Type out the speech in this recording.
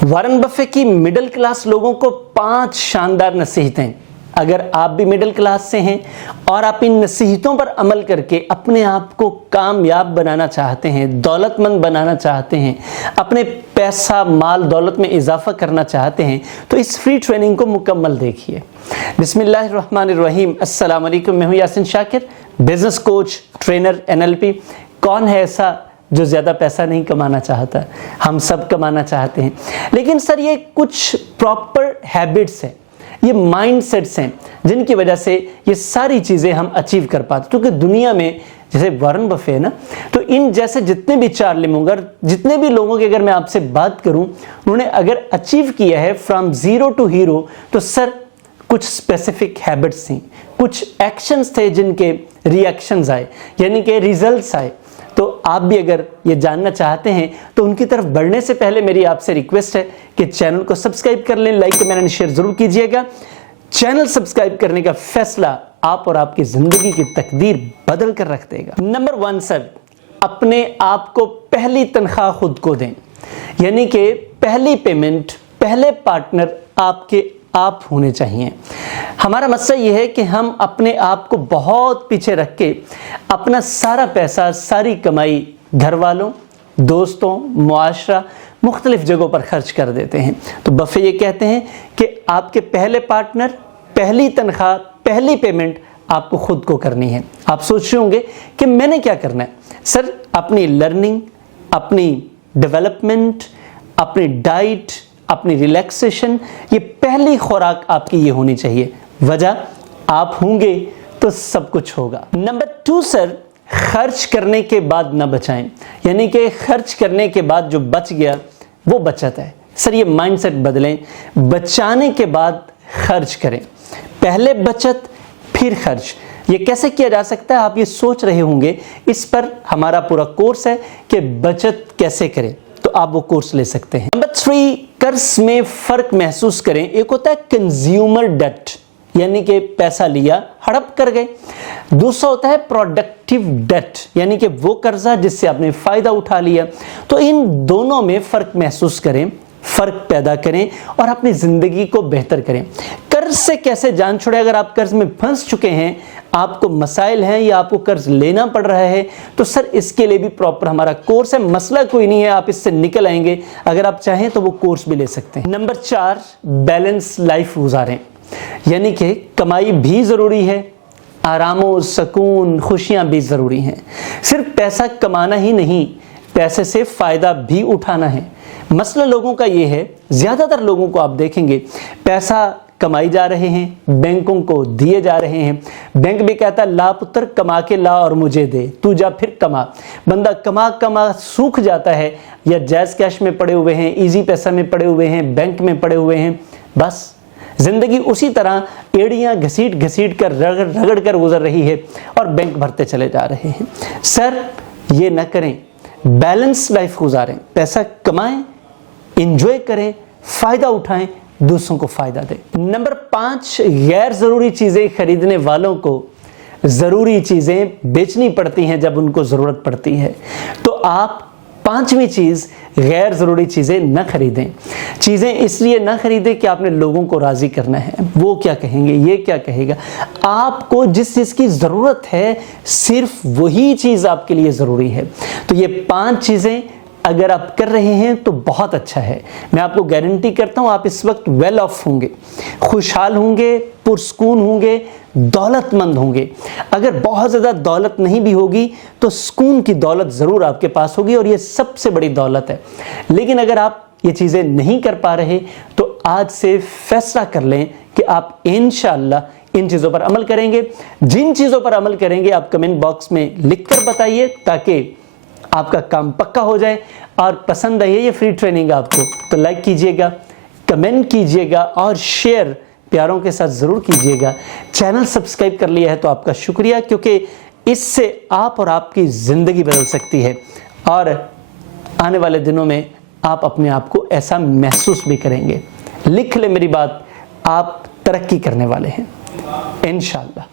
Warren Buffett की middle class लोगों को 5 शानदार नसीहतें। अगर आप भी मिडिल क्लास से हैं और आप इन नसीहतों पर अमल करके अपने आप को कामयाब बनाना चाहते हैं, दौलतमंद बनाना चाहते हैं, अपने पैसा माल दौलत में इजाफा करना चाहते हैं, तो इस फ्री ट्रेनिंग को मुकम्मल देखिए। बिस्मिल्लाहिर्रहमानिर्रहीम। अस्सलाम वालेकुम। मैं हूं Yasin Shakir, business coach, trainer, NLP। कौन है ऐसा जो ज़्यादा पैसा नहीं कमाना चाहता? हम सब कमाना चाहते हैं, लेकिन सर ये कुछ प्रॉपर हैबिट्स हैं, ये माइंडसेट्स हैं जिनकी वजह से ये सारी चीज़ें हम अचीव कर पाते। क्योंकि दुनिया में जैसे वॉरेन बफेट है ना, तो इन जैसे जितने भी चार्ली मुंगर, जितने भी लोगों की अगर मैं आपसे बात करूं, उन्होंने अगर अचीव किया है फ्रॉम ज़ीरो टू हीरो, तो सर कुछ स्पेसिफिक हैबिट्स थी, कुछ एक्शंस थे जिनके रिएक्शंस आए, यानी कि रिजल्ट्स आए। तो आप भी अगर ये जानना चाहते हैं तो उनकी तरफ बढ़ने से पहले मेरी आपसे रिक्वेस्ट है कि चैनल को सब्सक्राइब कर लें, लाइक कमेंट एंड शेयर जरूर कीजिएगा। चैनल सब्सक्राइब करने का फैसला आप और आपकी जिंदगी की तकदीर बदल कर रख देगा। नंबर 1 सर, अपने आप को पहली तनख्वाह खुद को दें, यानी कि पहली पेमेंट, पहले पार्टनर आपके आप होने चाहिए। हमारा मसला यह है कि हम अपने आप को बहुत पीछे रख के अपना सारा पैसा, सारी कमाई घर वालों, दोस्तों, मुआशरा, मुख्तलिफ जगहों पर खर्च कर देते हैं। तो बफे ये कहते हैं कि आपके पहले पार्टनर, पहली तनख्वाह, पहली पेमेंट आपको खुद को करनी है। आप सोच रहे होंगे कि मैंने क्या करना है? सर अपनी लर्निंग, अपनी डेवलपमेंट, अपनी डाइट, अपनी रिलैक्सेशन, ये पहली खुराक आपकी ये होनी चाहिए। वजह आप होंगे तो सब कुछ होगा। नंबर 2 सर, खर्च करने के बाद ना बचाएं, यानी कि खर्च करने के बाद जो बच गया वो बचत है। सर ये माइंडसेट बदलें, बचाने के बाद खर्च करें, पहले बचत फिर खर्च। ये कैसे किया जा सकता है? आप ये सोच रहे होंगे, इस पर हमारा पूरा कोर्स है कि बचत कैसे करें, तो आप वो कोर्स ले सकते हैं। नंबर 3, कर्ज में फर्क महसूस करें। एक होता है कंज्यूमर डेट, यानी कि पैसा लिया, हड़प कर गए। दूसरा होता है प्रोडक्टिव डेट, यानी कि वो कर्जा जिससे आपने फायदा उठा लिया। तो इन दोनों में फर्क महसूस करें, फर्क पैदा करें और अपनी जिंदगी को बेहतर करें। कर्ज से कैसे जान छुड़े? अगर आप कर्ज में फंस चुके हैं, आपको मसाइल हैं या आपको कर्ज लेना पड़ रहा है, तो सर इसके लिए भी प्रॉपर हमारा कोर्स है। मसला कोई नहीं है, आप इससे निकल आएंगे। अगर आप चाहें तो वो कोर्स भी ले सकते हैं। नंबर 4, बैलेंस लाइफ गुजारें, यानी कि कमाई भी जरूरी है, आरामो सुकून, खुशियां भी जरूरी हैं। सिर्फ पैसा कमाना ही नहीं, पैसे से फायदा भी उठाना है। मसला लोगों का ये है, ज्यादातर लोगों को आप देखेंगे पैसा कमाई जा रहे हैं, बैंकों को दिए जा रहे हैं। बैंक भी कहता है ला पुत्र कमा के ला और मुझे दे, तू जा फिर कमा। बंदा कमा कमा सूख जाता है, या जैज कैश में पड़े हुए हैं, इजी पैसा में पड़े हुए हैं, बैंक में पड़े हुए हैं। बस जिंदगी उसी तरह एड़ियां घसीट घसीट कर, रगड़ रगड़ कर गुजर रही है और बैंक भरते चले जा रहे हैं। सर ये न करें, बैलेंस लाइफ गुजारें, पैसा कमाएं, इंजॉय करें, फायदा उठाएं, दूसरों को फायदा दें। नंबर 5, गैर जरूरी चीजें खरीदने वालों को जरूरी चीजें बेचनी पड़ती हैं जब उनको जरूरत पड़ती है। तो आप 5वीं चीज, गैर जरूरी चीजें न खरीदें। चीजें इसलिए न खरीदें कि आपने लोगों को राजी करना है, वो क्या कहेंगे, ये क्या कहेगा। आपको जिस चीज की जरूरत है, सिर्फ वही चीज आपके लिए जरूरी है। तो ये 5 चीजें अगर आप कर रहे हैं तो बहुत अच्छा है। मैं आपको गारंटी करता हूं आप इस वक्त वेल ऑफ होंगे, खुशहाल होंगे, पुरस्कून होंगे, दौलतमंद होंगे। अगर बहुत ज़्यादा दौलत नहीं भी होगी तो सुकून की दौलत ज़रूर आपके पास होगी, और ये सबसे बड़ी दौलत है। लेकिन अगर आप ये चीज़ें नहीं कर पा रहे तो आज से फैसला कर लें कि आप इंशाअल्लाह इन चीज़ों पर अमल करेंगे। जिन चीज़ों पर अमल करेंगे आप कमेंट बॉक्स में लिख कर बताइए, ताकि आपका काम पक्का हो जाए। और पसंद आई है ये फ्री ट्रेनिंग आपको, तो लाइक कीजिएगा, कमेंट कीजिएगा और शेयर प्यारों के साथ ज़रूर कीजिएगा। चैनल सब्सक्राइब कर लिया है तो आपका शुक्रिया, क्योंकि इससे आप और आपकी ज़िंदगी बदल सकती है, और आने वाले दिनों में आप अपने आप को ऐसा महसूस भी करेंगे। लिख ले मेरी बात, आप तरक्की करने वाले हैं इंशाअल्लाह।